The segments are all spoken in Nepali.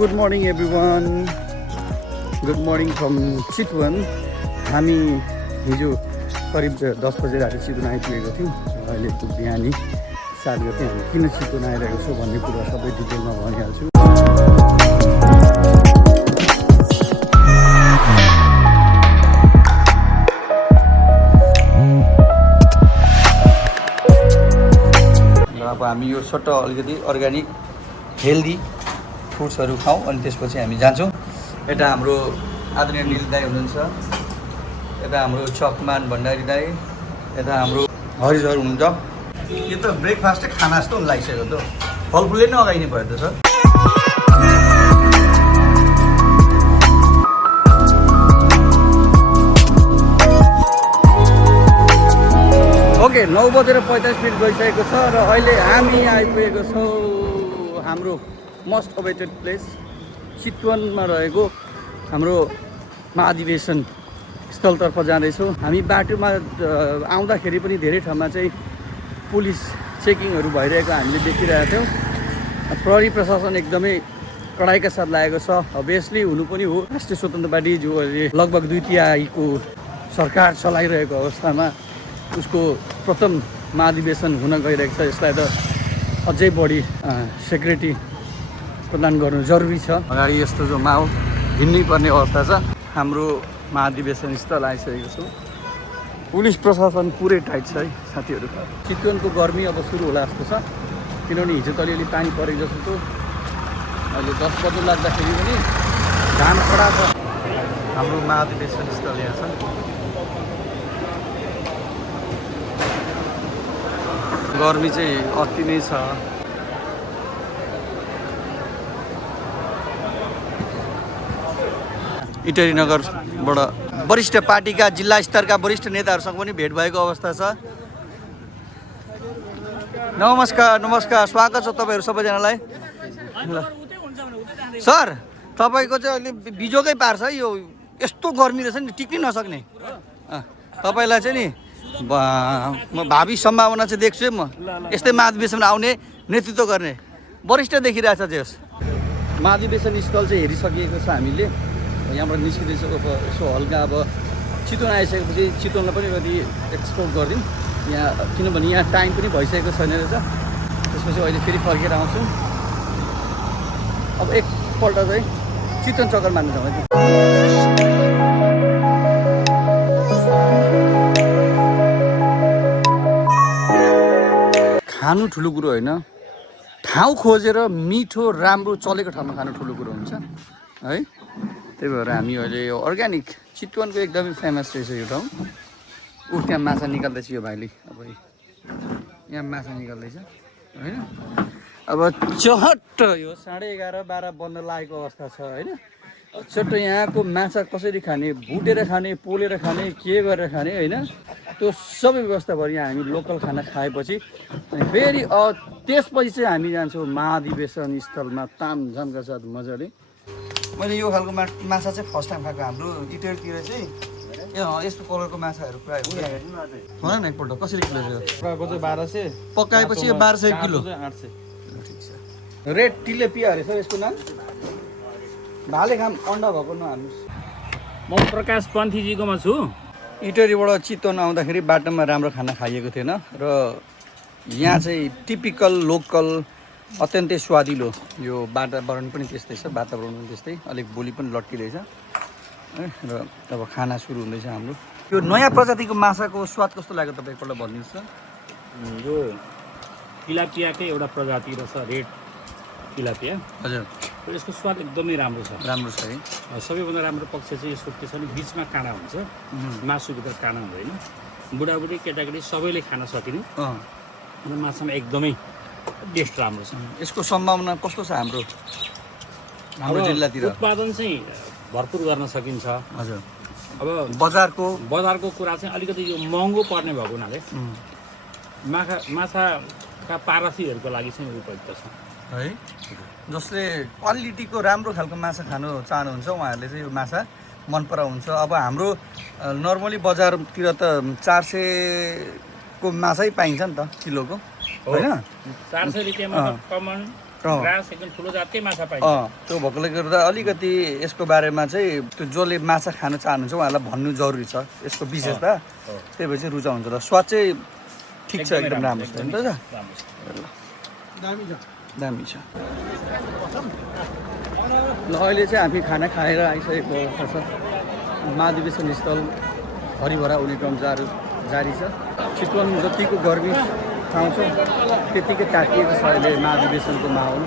good morning everyone. Good morning from Chitwan. हामी हिजो करिब 10 बजे राति चितवन आइपुगेको थियौँ। अहिले बिहानी 7 गते हामी किन चितवन आइरहेको छौँ भन्ने कुरा सबै डिटेलमा भनिहाल्छु। अब हामी यो सट्ट अलिकति अर्ग्यानिक हेल्दी फुड्सहरू खाउँ अनि त्यसपछि हामी जान्छौँ। यता हाम्रो आदरणीय निल दाई हुनुहुन्छ, यता हाम्रो चकमान भण्डारी दाई, यता हाम्रो हरिजर हुनुहुन्छ। यो त ब्रेकफास्टै खाना जस्तो लागिसक्यो त, फलफुलले नै अगाइने भयो त सर। ओके 9:45 गइसकेको छ र अहिले हामी आइपुगेको छौँ हाम्रो मोस्ट अवेटेड प्लेस चितवनमा रहेको हाम्रो महाधिवेशन स्थलतर्फ जाँदैछौँ। हामी बाटोमा आउँदाखेरि पनि धेरै ठाउँमा चाहिँ पुलिस चेकिङहरू भइरहेको हामीले देखिरहेका थियौँ। प्रहरी प्रशासन एकदमै कडाइका साथ लागेको छ। अभियसली हुनु पनि हो, राष्ट्रिय स्वतन्त्र पार्टी जो अहिले लगभग 2/3 सरकार चलाइरहेको अवस्थामा उसको प्रथम महाधिवेशन हुन गइरहेको छ। यसलाई त अझै बढी सेक्युरिटी प्रदान गर्नु जरुरी छ। अगाडि यस्तो जो माहौल हिँड्नै पर्ने अवस्था छ। हाम्रो महाधिवेशन स्थल आइसकेको छु। पुलिस प्रशासन पुरै टाइट छ है साथीहरू। चितवनको गर्मी अब सुरु होला जस्तो छ, किनभने हिजो त अलिअलि पानी परेको जस्तो थियो। अहिले 10 बजे लाग्दाखेरि पनि घाम कडा छ। हाम्रो महाधिवेशन स्थल यहाँ छ। गर्मी चाहिँ अति नै छ। इटरी नगरबाट वरिष्ठ पार्टीका जिल्ला स्तरका वरिष्ठ नेताहरूसँग पनि भेट भएको अवस्था छ। नमस्कार स्वागत छ तपाईँहरू सबैजनालाई। सर तपाईँको चाहिँ अहिले बिजोकै पार्छ है, यो यस्तो गर्मी रहेछ नि, टिक्नै नसक्ने। तपाईँलाई चाहिँ नि म भावी सम्भावना चाहिँ देख्छु है। म यस्तै महाधिवेशनमा आउने नेतृत्व गर्ने वरिष्ठ देखिरहेछ। जे होस्, महाधिवेशन स्थल चाहिँ हेरिसकिएको छ हामीले। यहाँबाट निस्किँदैछ यसो हल्का। अब चितवन आइसकेपछि चितवनलाई पनि अलिकति एक्सप्लोर गरिदिउँ यहाँ, किनभने यहाँ टाइम पनि भइसकेको छैन रहेछ। त्यसपछि अहिले फेरि फर्केर आउँछौँ। अब एकपल्ट चाहिँ चितवन चक्कर मार्नु छ। खानु ठुलो कुरो होइन, ठाउँ खोजेर मिठो राम्रो चलेको ठाउँमा खानु ठुलो कुरो हुन्छ है। त्यही भएर हामी अहिले यो अर्ग्यानिक चितवनको एकदमै फेमस रहेछ यो ठाउँ। त्यहाँ माछा निकाल्दैछ यो भाइले। अब यहाँ माछा निकाल्दैछ होइन। अब चट्ट यो 11:30-12 बन्द लागेको अवस्था छ होइन। चट्ट यहाँको माछा कसरी खाने, भुटेर खाने, पोलेर खाने, के गरेर खाने होइन, त्यो सबै व्यवस्था भयो। यहाँ हामी लोकल खाना खाएपछि अनि फेरि त्यसपछि चाहिँ हामी जान्छौँ महाधिवेशन स्थलमा तामझामका साथ मजाले। मैले यो खालको माछा चाहिँ फर्स्ट टाइम खाएको। हाम्रो इटरतिर चाहिँ यस्तो कलरको माछाहरू प्रायः होला न। एकपल्ट कसरी किलो छ? पकाएको चाहिँ 1200, पकाएपछि 1200 किलो, 800। ठिक छ। रेड टिलेपिया अरे सर यसको नाम? भाले खाम अन्डा भएको नहाल्नुहोस्। म प्रकाश पन्थीजीकोमा छु। इटरीबाट चितवन आउँदाखेरि बाटोमा राम्रो खाना खाइएको थिएन र यहाँ चाहिँ टिपिकल लोकल अत्यन्तै स्वादिलो यो वातावरण पनि त्यस्तै छ। वातावरण पनि त्यस्तै, अलिक बोली पनि लट्किँदैछ है। र अब खाना सुरु हुँदैछ हाम्रो। यो नयाँ प्रजातिको माछाको स्वाद कस्तो लाग्यो तपाईँ एकपल्ट भनिदिनुहोस् न। यो तिलापियाकै एउटा प्रजाति रहेछ, रेड तिलापिया। हजुर, यसको स्वाद एकदमै राम्रो छ। राम्रो छ है। सबैभन्दा राम्रो पक्ष चाहिँ यसको के छ भने बिचमा काँडा हुन्छ, मासुभित्र काँडा हुँदैन। बुढाबुढी केटाकेटी सबैले खान सकिने र माछामा एकदमै टेस्ट राम्रो छ। यसको सम्भावना कस्तो छ हाम्रो जिल्लातिर? उत्पादन चाहिँ भरपुर गर्न सकिन्छ। हजुर। अब बजारको कुरा चाहिँ अलिकति यो महँगो पर्ने भएको हुनाले माछाका पारसीहरूको लागि चाहिँ उपयुक्त छ है। जसले क्वालिटीको राम्रो खालको माछा खानु चाहनुहुन्छ उहाँहरूले चाहिँ यो माछा मन पराउँछ। अब हाम्रो नर्मली बजारतिर त 400 को माछै पाइन्छ नि त किलोको, होइन? 400 रुपियाँमा कमन ग्रास एकदम ठुलो जातकै माछा पाइन्छ। त्यो भएकोले गर्दा अलिकति यसको बारेमा चाहिँ त्यो जसले माछा खान चाहनुहुन्छ उहाँहरूलाई भन्नु जरुरी छ यसको विशेषता। त्यही भएर चाहिँ रुचाउनुहुन्छ र स्वाद चाहिँ ठिक छ, एकदम राम्रो छ नि त। दामी छ। ल अहिले चाहिँ हामी खाना खाएर आइसकेको छ। महाधिवेशन स्थल भरिभरा हुने क्रम जारी छ। चितवन जतिको गर्मी ठाउँ छ त्यतिकै तातिएको छ अहिले महाधिवेशनको माहौल।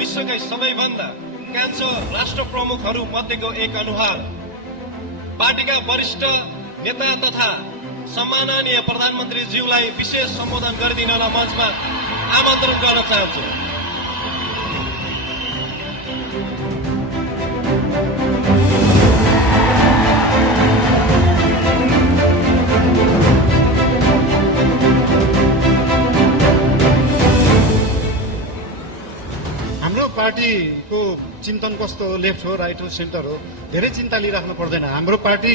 विश्वकै सबैभन्दा कान्छो राष्ट्र प्रमुखहरू मध्येको एक अनुहार, पार्टीका वरिष्ठ नेता तथा सम्माननीय प्रधानमन्त्रीज्यूलाई विशेष सम्बोधन गरिदिनलाई मञ्चमा आमन्त्रण गर्न चाहन्छु। हाम्रो पार्टीको चिन्तन कस्तो हो, लेफ्ट हो, राइट हो, सेन्टर हो, धेरै चिन्ता लिइराख्नु पर्दैन। हाम्रो पार्टी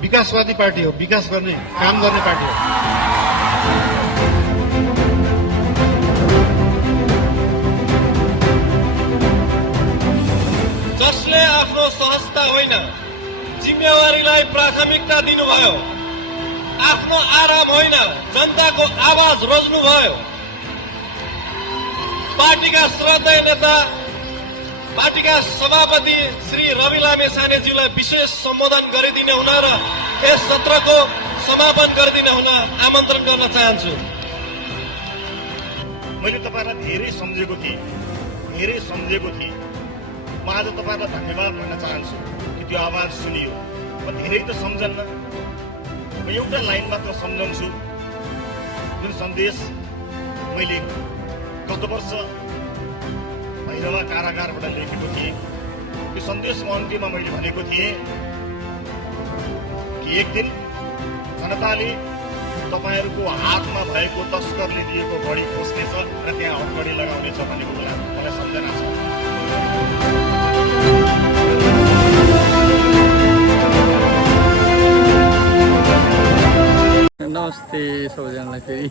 विकासवादी पार्टी हो, विकास गर्ने काम गर्ने पार्टी हो। जसले आफ्नो सहजता होइन जिम्मेवारीलाई प्राथमिकता दिनुभयो, आफ्नो आराम होइन जनताको आवाज रोज्नुभयो, पार्टीका श्रद्धेय नेता पार्टीका सभापति श्री रवि लामेछानेज्यूलाई विशेष सम्बोधन गरिदिने हुन र यस सत्रको समापन गरिदिने हुन आमन्त्रण गर्न चाहन्छु। मैले तपाईँलाई धेरै सम्झेको थिएँ। म आज तपाईँलाई धन्यवाद भन्न चाहन्छु कि त्यो आवाज सुनियो। म धेरै त सम्झन्न, म एउटा लाइन मात्र सम्झन्छु। जुन सन्देश मैले गत वर्ष भैरवा कारागारबाट लेखेको थिएँ, त्यो सन्देशको अन्त्यमा मैले भनेको थिएँ कि एक दिन जनताले तपाईँहरूको हातमा भएको तस्करले दिएको घडी खोज्नेछ र त्यहाँ हडकडी लगाउनेछ भनेको मलाई सम्झना छ। नमस्ते सबैजनालाई फेरि।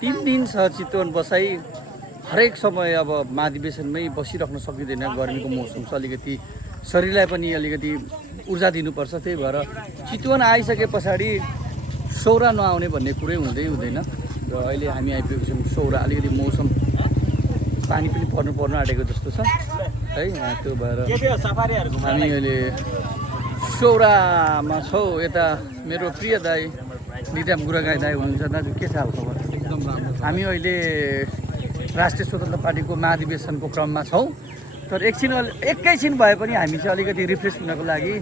3 दिन छ चितवन बसाइ। हरेक समय अब महाधिवेशनमै बसिराख्न सकिँदैन, गर्मीको मौसम छ, अलिकति शरीरलाई पनि अलिकति ऊर्जा दिनुपर्छ। त्यही भएर चितवन आइसके पछाडि सौरा नआउने भन्ने कुरै हुँदैन र अहिले हामी आइपुगेको छौँ सौरा। अलिकति मौसम पानी पनि पर्नु आँटेको जस्तो छ है। त्यो भएर हामी अहिले सौरामा छौँ। यता मेरो प्रिय दाई निटाम गुरागाई दाई हुनुहुन्छ। दाजु के छ हालखबर? एकदम राम्रो। हामी अहिले राष्ट्रिय स्वतन्त्र पार्टीको महाधिवेशनको क्रममा छौँ, तर एकैछिन भए पनि हामी चाहिँ अलिकति रिफ्रेस हुनको लागि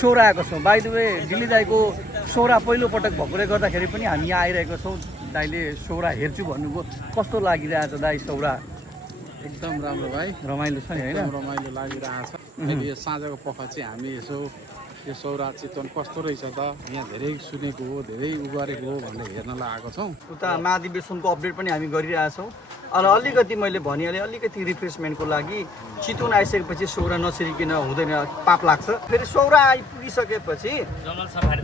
सौरा आएको छौँ। बाइ द वे दिल्ली दाईको सौरा पहिलोपटक भएकोले गर्दाखेरि पनि हामी आइरहेको छौँ। दाईले सौरा हेर्छु भन्नुभयो, कस्तो लागिरहेछ दाई सौरा? एकदम राम्रो भाइ, रमाइलो छ नि होइन? रमाइलो लागिरहेछ। अहिले यो साँझको पख चाहिँ हामी यसो यो सौरा चितवन कस्तो रहेछ त, यहाँ धेरै सुनेको हो, धेरै गरेको हो भनेर हेर्नलाई आएको छौँ। उता महाधिवेशनको अपडेट पनि हामी गरिरहेछौँ। अलिकति मैले भनिहालेँ, अलिकति रिफ्रेसमेन्टको लागि चितवन आइसकेपछि सौरा नछिरिकन हुँदैन, पाप लाग्छ। फेरि सौरा आइपुगिसकेपछि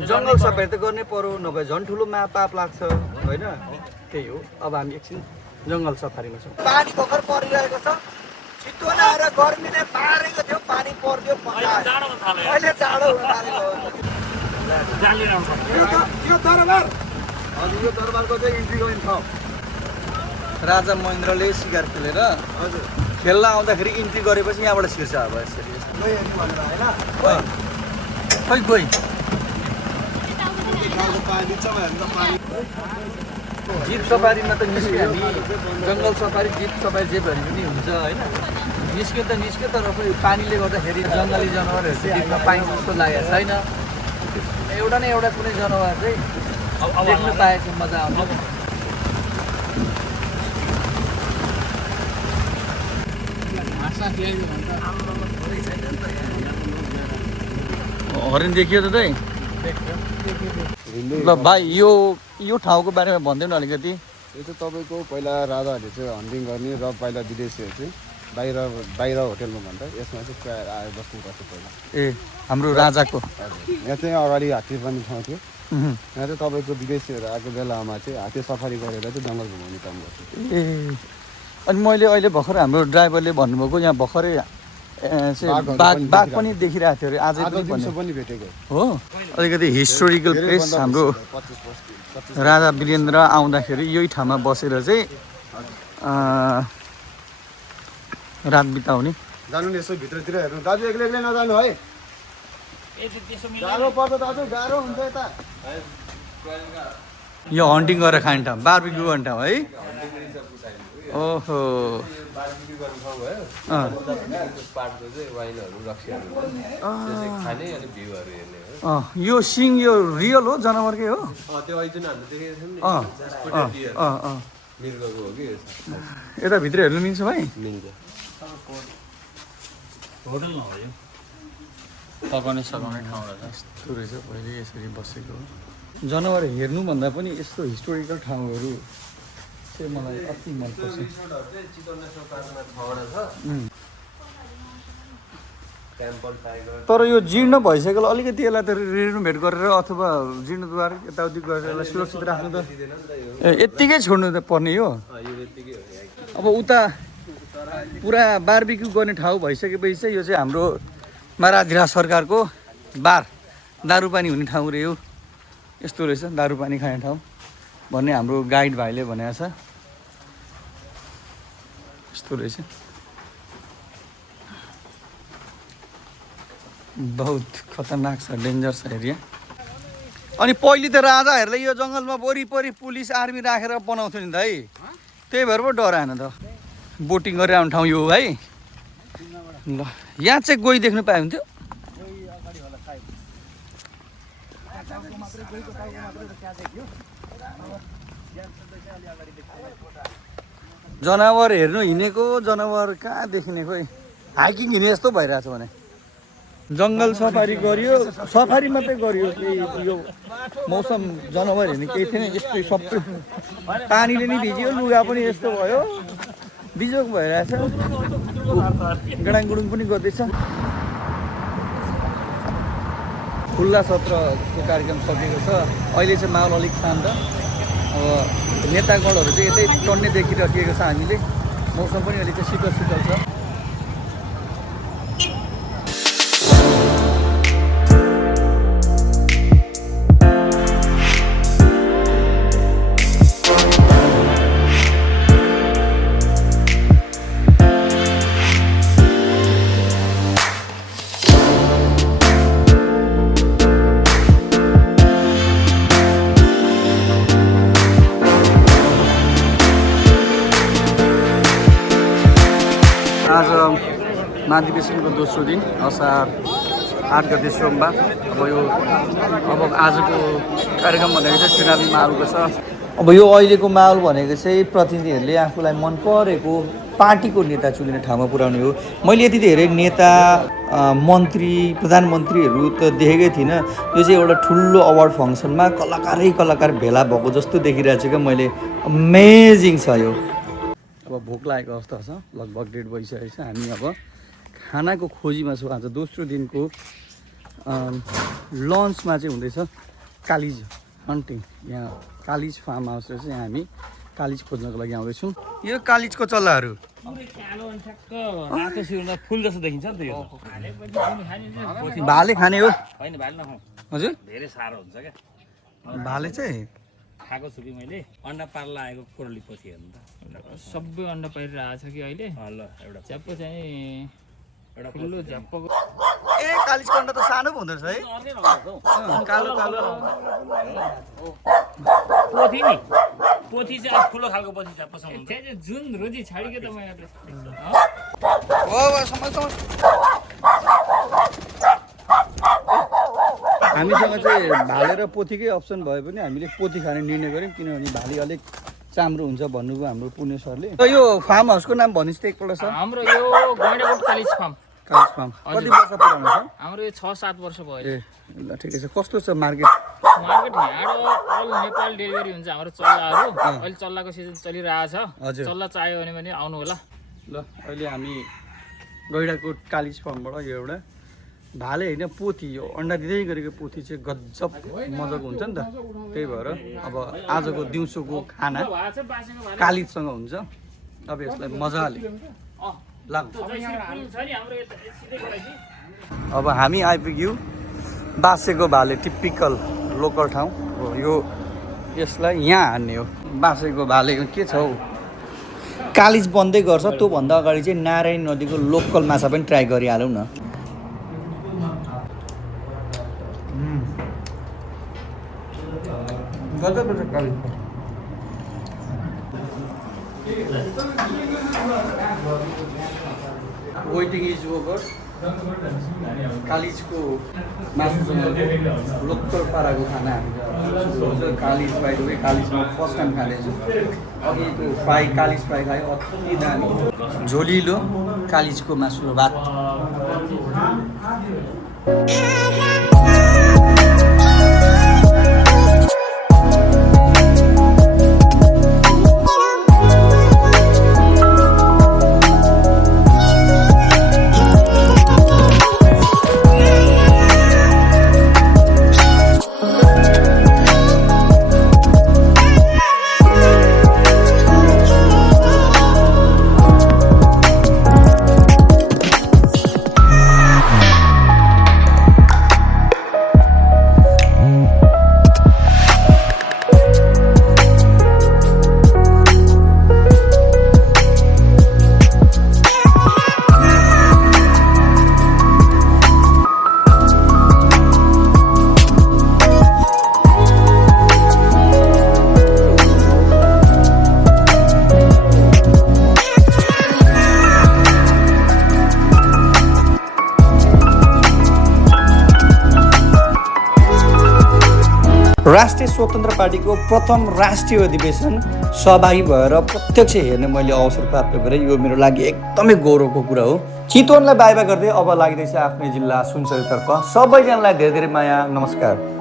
जङ्गल सफारी त गर्नै पर्यो, नभए झन् ठुलो पाप लाग्छ होइन? त्यही हो। अब हामी एकछिन जङ्गल सफारीमा छौँ। पानी भर्खर परिरहेको छ। चितवन आएर गर्मीले पारेको थियो, पानी परिदियो, अहिले जाडो हुन थालेको। यो दरबार हजुर, यो दरबारको चाहिँ इन्ट्री गर्ने ठाउँ। राजा महेन्द्रले सिकार खेलेर हजुर खेल्न आउँदाखेरि इन्ट्री गरेपछि यहाँबाट छिर्छ। अब यसरी खै गइ जिप सफारीमा त निस्क्यो हामी। जङ्गल सफारी, जिप सफारी जे भने पनि हुन्छ होइन? निस्क्यो तर पनि पानीले गर्दाखेरि जङ्गली जनावरहरू चाहिँ हामीमा पाइन्छ जस्तो लागेको छैन। एउटा न एउटा कुनै जनावर चाहिँ देख्नु पाएपछि मजा आउँछ। हरिण देखियो त दाइ ल भाइ यो ठाउँको बारेमा भन्दैन अलिकति। यो चाहिँ तपाईँको पहिला राजाहरूले चाहिँ हन्टिङ गर्ने र पहिला विदेशीहरू चाहिँ बाहिर होटेलमा भन्दा यसमा चाहिँ प्रायः आएर बस्नु गर्थ्यो पहिला। ए हाम्रो राजाको हजुर यहाँ चाहिँ अगाडि हात्ती पनि ठाउँ थियो। यहाँ चाहिँ तपाईँको विदेशीहरू आएको बेलामा चाहिँ हात्ती सफारी गरेर चाहिँ जङ्गल घुमाउने काम गर्थ्यो। ए अनि मैले अहिले भर्खर हाम्रो ड्राइभरले भन्नुभएको यहाँ भर्खरै बाघ पनि देखिरहेको थियो अरे आजै पनि भेटेको हो। अलिकति हिस्टोरिकल प्लेस हाम्रो 25 राजा वीरेन्द्र आउँदाखेरि यही ठाउँमा बसेर चाहिँ रात बिताउने। जानु नि यसो भित्रतिर हेर्नु दाजु एक्लै एक्लै नजानु है गाह्रो पर्छ दाजु गाह्रो हुन्छ यता। यो हन्टिङ गरेर खाने ठाउँ बार्बिक्यू गर्ने ठाउँ है। ओहो यो सिङ यो रियल हो जनावरकै हो। यता भित्र हेर्नु मिल्छ भाइ? होटल नभयो पकाउने सघाउने ठाउँ रहेछ। यस्तो रहेछ पहिले यसरी बसेको। जनावर हेर्नुभन्दा पनि यस्तो हिस्टोरिकल ठाउँहरू चाहिँ मलाई अति मनपर्छ। तर यो जीर्ण भइसकेकोलाई अलिकति यसलाई त रिनोभेट गरेर अथवा जीर्णोद्धार यताउति गरेर यसलाई सुरक्षित राख्नु त यत्तिकै छोड्नु त पर्ने हो। अब उता पुरा बारबिक्यू गर्ने ठाउँ भइसकेपछि चाहिँ यो चाहिँ हाम्रो महाराज सरकारको दारु पानी हुने ठाउँ रे हो। यस्तो रहेछ दारु पानी खाने ठाउँ भन्ने हाम्रो गाइड भाइले भनेको छ। यस्तो रहेछ बहुत खतरनाक छ डेन्जर छ एरिया। अनि पहिले त राजाहरूले यो जङ्गलमा वरिपरि पुलिस आर्मी राखेर बनाउँथ्यो नि दाइ त्यही भएर पो डराएन त। बोटिङ गरेर आउने ठाउँ यो हो है। ल यहाँ चाहिँ गोही देख्नु पाए हुन्थ्यो। जनावर हेर्नु हिँडेको जनावर कहाँ देखिने खोइ हाइकिङ हिँडे जस्तो भइरहेछ भने। जङ्गल सफारी गरियो सफारी मात्रै गरियो यो मौसम जनावर हेर्ने केही थिएन। यस्तो सबै पानीले नि भिज्यो लुगा पनि यस्तो भयो बिजोग भइरहेछ। गडाङगुडुङ पनि गर्दैछ। खुल्ला सत्रको कार्यक्रम सकिएको छ। अहिले चाहिँ माहौल अलिक शान्त। अब नेतागणहरू चाहिँ यतै टन्ने देखिराखिएको छ हामीले। मौसम पनि अहिले चाहिँ शीतल शीतल छ। आज महाधिवेशनको दोस्रो दिन असार 8 गते सोमबार। अब आजको कार्यक्रम भनेको चाहिँ चुनावी माहौलको छ। अब यो अहिलेको माहौल भनेको चाहिँ प्रतिनिधिहरूले आफूलाई मन परेको पार्टीको नेता चुनिने ठाउँमा पुर्याउने हो। मैले यति धेरै नेता मन्त्री प्रधानमन्त्रीहरू त देखेकै थिइनँ। यो चाहिँ एउटा ठुलो अवार्ड फङ्सनमा कलाकार भेला भएको जस्तो देखिरहेको छु क्या मैले। अमेजिङ छ यो। अब भोक लागेको अवस्था छ। लगभग 1:30 बजिसकेको छ। हामी अब खानाको खोजीमा छौँ। आज दोस्रो दिनको लन्चमा चाहिँ हुँदैछ कालिज हन्टिङ। यहाँ कालिज फार्म हाउस रहेछ। यहाँ हामी कालिज खोज्नको लागि आउँदैछौँ। यो कालिजको चल्लाहरू फुल जस्तो देखिन्छ नि त यो। भाले खाने हो होइन भाले नखाउँ हजुर। धेरै साह्रो हुन्छ क्या। भाले चाहिँ खाएको छु कि मैले। अन्डा पार्ला आएको कोरली पछि हेर्नु त सबै अन्डा पारिरहेको छ कि अहिले। ल एउटा झ्याप्पो चाहिँ एउटा ठुलो झ्याप्पोको ए कालिजको अन्डा त सानो पो हुँदो रहेछ है। अर्कै नहुन्छ हौ। कालो कालो पोथी नि पोथी चाहिँ अलिक ठुलो खालको पछि झ्याप्पोसँग हुन्छ। त्यहाँ चाहिँ जुन रोजी छाडिके त मैले हामीसँग चाहिँ भाले र पोथीकै अप्सन भए पनि हामीले पोथी खाने निर्णय गऱ्यौँ। किनभने भाले अलिक चाम्रो हुन्छ भन्नुभयो हाम्रो पुणे सरले। यो फार्म हाउसको नाम भनिस् त एकपल्ट सर? हाम्रो यो गैँडाकोट कालिज फार्म। कालिज फार्म कति वर्ष पुरानो छ? हाम्रो यो 6-7 वर्ष भयो। ए ल ठिकै छ। कस्तो छ मार्केट? मार्केट यहाँबाट अल नेपाल डेलिभरी हुन्छ हाम्रो चल्लाहरू। अहिले चल्लाको सिजन चलिरहेछ। हजुर। चल्ला चाहियो भने आउनु होला। ल अहिले हामी गैँडाकोट कालिज फार्मबाट यो एउटा भाले होइन पोथी, यो अन्डा दिँदै गरेको पोथी चाहिँ गजब मजाको हुन्छ नि त। त्यही भएर अब आजको दिउँसोको खाना कालिजसँग हुन्छ। अब यसलाई मजाले लाग्छ। अब हामी आइपुग्यौँ बासेको भाले, टिपिकल लोकल ठाउँ हो यो। यसलाई यहाँ हान्ने हो। बासेको भालेको के छ हौ, कालिज बन्दै गर्छ। त्योभन्दा अगाडि चाहिँ नारायणी नदीको लोकल माछा पनि ट्राई गरिहालौँ न। Waiting is over. कालिजको मासुसँग लोकल पाराको खाना हामी कालिज फ्राई। कालिजमा फर्स्ट टाइम खाँदैछु। अघिको फ्राई कालिज फ्राई खायो, अति दामी झोलिलो कालिजको मासु र भात। राष्ट्रिय स्वतन्त्र पार्टीको प्रथम राष्ट्रिय अधिवेशन सहभागी भएर प्रत्यक्ष हेर्ने मैले अवसर प्राप्त गरेँ। यो मेरो लागि एकदमै गौरवको कुरा हो। चितवनलाई बाई बाई गर्दै अब लागिँदैछ आफ्नै जिल्ला सुनसरीतर्फ। सबैजनालाई धेरै धेरै माया, नमस्कार।